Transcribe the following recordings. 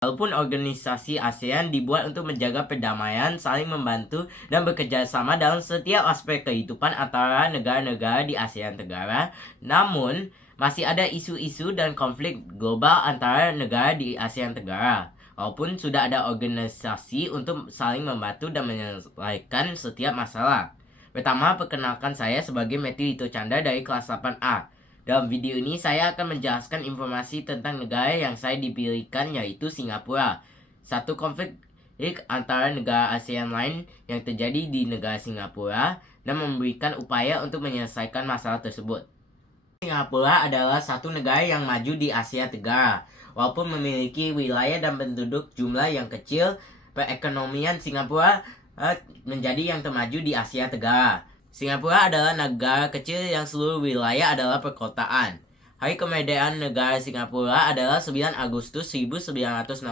Walaupun organisasi ASEAN dibuat untuk menjaga perdamaian, saling membantu, dan bekerja sama dalam setiap aspek kehidupan antara negara-negara di ASEAN Tenggara, namun masih ada isu-isu dan konflik global antara negara di ASEAN Tenggara. Walaupun sudah ada organisasi untuk saling membantu dan menyelesaikan setiap masalah. Pertama, perkenalkan saya sebagai Matthew Ito Chandra dari kelas 8A. Dalam video ini saya akan menjelaskan informasi tentang negara yang saya dipilihkan, yaitu Singapura. Satu konflik antara negara ASEAN lain yang terjadi di negara Singapura dan memberikan upaya untuk menyelesaikan masalah tersebut. Singapura adalah satu negara yang maju di Asia Tenggara. Walaupun memiliki wilayah dan penduduk jumlah yang kecil, perekonomian Singapura menjadi yang termaju di Asia Tenggara. Singapura adalah negara kecil yang seluruh wilayah adalah perkotaan. Hari kemerdekaan negara Singapura adalah 9 Agustus 1965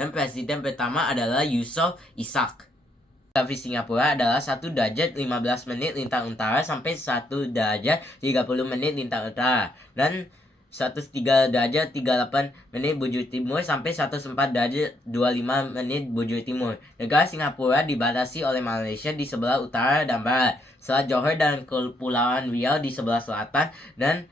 dan presiden pertama adalah Yusof Ishak. Geografi Singapura adalah 1 derajat 15 menit lintang utara sampai 1 derajat 30 menit lintang utara dan 13 derajat 38 menit bujur timur sampai 14 derajat 25 menit bujur timur. Negara Singapura dibatasi oleh Malaysia di sebelah utara dan barat, Selat Johor dan Kepulauan Riau di sebelah selatan, dan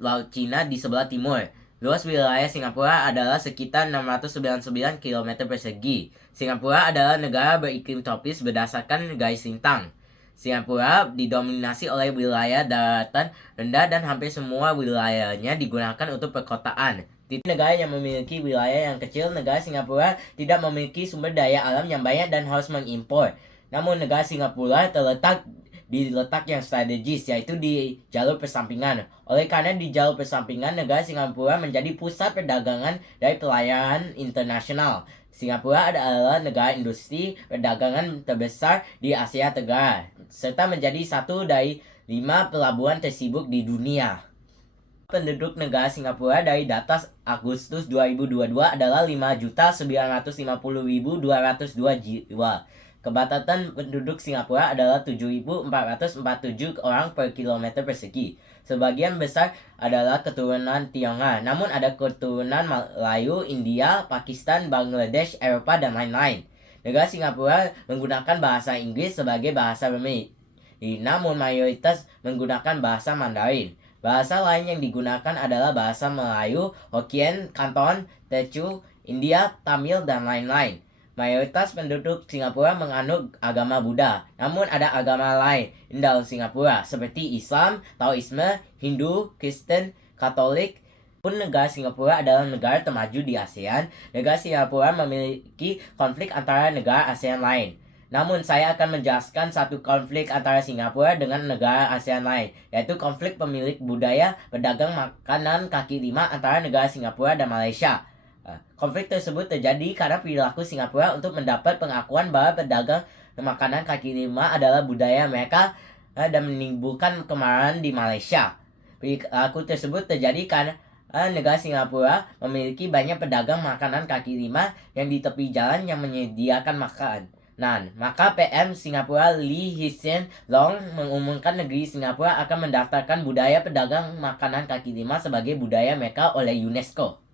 Laut Cina di sebelah timur. Luas wilayah Singapura adalah sekitar 699 km persegi. Singapura adalah negara beriklim tropis berdasarkan garis lintang. Singapura didominasi oleh wilayah daratan rendah dan hampir semua wilayahnya digunakan untuk perkotaan. Di negara yang memiliki wilayah yang kecil, negara Singapura tidak memiliki sumber daya alam yang banyak dan harus mengimpor. Namun negara Singapura terletak di letak yang strategis, yaitu di jalur persampingan. Oleh karena di jalur persampingan, negara Singapura menjadi pusat perdagangan dari pelayaran internasional. Singapura adalah negara industri perdagangan terbesar di Asia Tenggara, serta menjadi satu dari 5 pelabuhan tersibuk di dunia. Penduduk negara Singapura dari data Agustus 2022 adalah 5.950.202 jiwa. Kepadatan penduduk Singapura adalah 7.447 orang per kilometer persegi. Sebagian besar adalah keturunan Tionghoa, namun ada keturunan Melayu, India, Pakistan, Bangladesh, Eropa, dan lain-lain. Negara Singapura menggunakan bahasa Inggris sebagai bahasa resmi, namun mayoritas menggunakan bahasa Mandarin. Bahasa lain yang digunakan adalah bahasa Melayu, Hokkien, Kanton, Teochew, India, Tamil, dan lain-lain. Mayoritas penduduk Singapura menganut agama Buddha, namun ada agama lain di dalam Singapura seperti Islam, Taoisme, Hindu, Kristen, Katolik. Pun negara Singapura adalah negara termaju di ASEAN, negara Singapura memiliki konflik antara negara ASEAN lain. Namun saya akan menjelaskan satu konflik antara Singapura dengan negara ASEAN lain, yaitu konflik pemilik budaya pedagang makanan kaki lima antara negara Singapura dan Malaysia. Konflik tersebut terjadi karena perilaku Singapura untuk mendapat pengakuan bahwa pedagang makanan kaki lima adalah budaya mereka dan menimbulkan kemarahan di Malaysia. Perilaku tersebut terjadi karena negara Singapura memiliki banyak pedagang makanan kaki lima yang di tepi jalan yang menyediakan makanan. Maka PM Singapura Lee Hsien Loong mengumumkan negeri Singapura akan mendaftarkan budaya pedagang makanan kaki lima sebagai budaya mereka oleh UNESCO.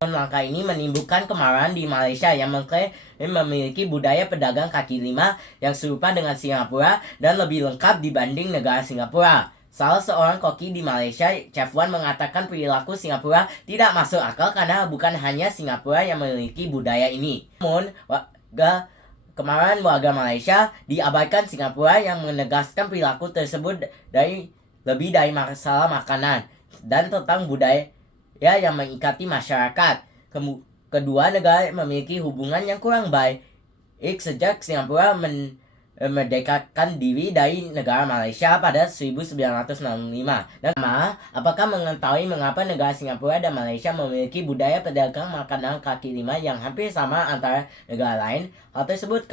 Langkah ini menimbulkan kemarahan di Malaysia yang mengklaim memiliki budaya pedagang kaki lima yang serupa dengan Singapura dan lebih lengkap dibanding negara Singapura. Salah seorang koki di Malaysia, Chef Wan, mengatakan perilaku Singapura tidak masuk akal karena bukan hanya Singapura yang memiliki budaya ini. Namun, kemarahan warga Malaysia diabaikan Singapura yang menegaskan perilaku tersebut lebih dari masalah makanan dan tentang budaya yang mengikati masyarakat. Kedua negara memiliki hubungan yang kurang baik sejak Singapura memerdekakan diri dari negara Malaysia pada 1965. Dan apakah mengetahui mengapa negara Singapura dan Malaysia memiliki budaya pedagang makanan kaki lima yang hampir sama antara negara lain? Hal tersebut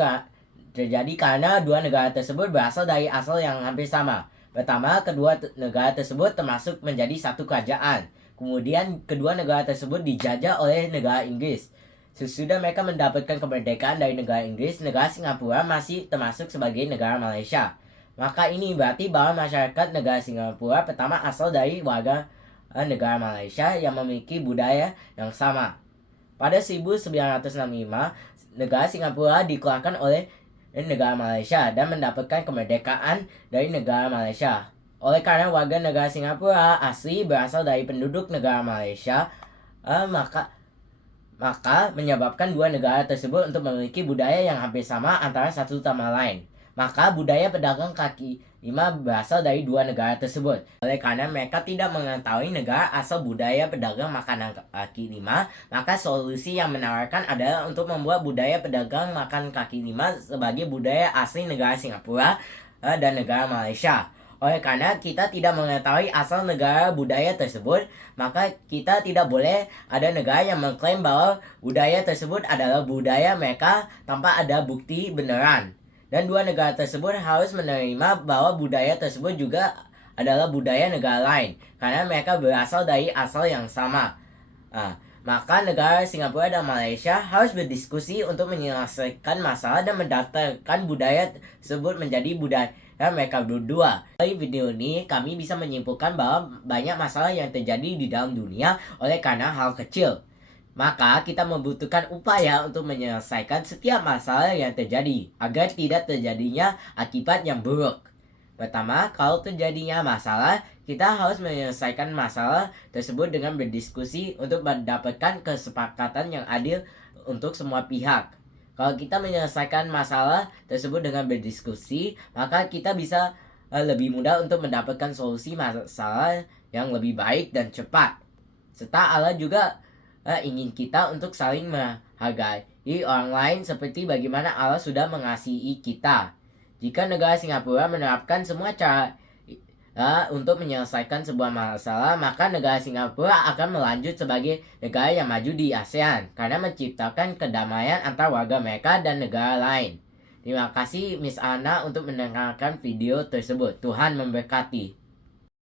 terjadi karena dua negara tersebut berasal dari asal yang hampir sama. Pertama, kedua negara tersebut termasuk menjadi satu kerajaan. Kemudian kedua negara tersebut dijajah oleh negara Inggris. Sesudah mereka mendapatkan kemerdekaan dari negara Inggris, negara Singapura masih termasuk sebagai negara Malaysia. Maka ini berarti bahwa masyarakat negara Singapura pertama asal dari warga negara Malaysia yang memiliki budaya yang sama. Pada 1965, negara Singapura dikeluarkan oleh negara Malaysia dan mendapatkan kemerdekaan dari negara Malaysia. Oleh karena warga negara Singapura asli berasal dari penduduk negara Malaysia, maka menyebabkan dua negara tersebut untuk memiliki budaya yang hampir sama antara satu sama lain. Maka budaya pedagang kaki lima berasal dari dua negara tersebut. Oleh karena mereka tidak mengetahui negara asal budaya pedagang makanan kaki lima, maka solusi yang menawarkan adalah untuk membuat budaya pedagang makan kaki lima sebagai budaya asli negara Singapura dan negara Malaysia. Oleh karena kita tidak mengetahui asal negara budaya tersebut, maka kita tidak boleh ada negara yang mengklaim bahwa budaya tersebut adalah budaya mereka tanpa ada bukti beneran. Dan dua negara tersebut harus menerima bahwa budaya tersebut juga adalah budaya negara lain, karena mereka berasal dari asal yang sama. Maka negara Singapura dan Malaysia harus berdiskusi untuk menyelesaikan masalah dan mendaftarkan budaya tersebut menjadi budaya mereka berdua. Dari video ini kami bisa menyimpulkan bahwa banyak masalah yang terjadi di dalam dunia oleh karena hal kecil. Maka kita membutuhkan upaya untuk menyelesaikan setiap masalah yang terjadi agar tidak terjadinya akibat yang buruk. Pertama, kalau terjadinya masalah, kita harus menyelesaikan masalah tersebut dengan berdiskusi untuk mendapatkan kesepakatan yang adil untuk semua pihak. Kalau kita menyelesaikan masalah tersebut dengan berdiskusi, maka kita bisa lebih mudah untuk mendapatkan solusi masalah yang lebih baik dan cepat. Serta Allah juga ingin kita untuk saling menghargai orang lain seperti bagaimana Allah sudah mengasihi kita. Jika negara Singapura menerapkan semua cara untuk menyelesaikan sebuah masalah, maka negara Singapura akan melanjut sebagai negara yang maju di ASEAN karena menciptakan kedamaian antar warga mereka dan negara lain. Terima kasih Miss Ana untuk mendengarkan video tersebut. Tuhan memberkati.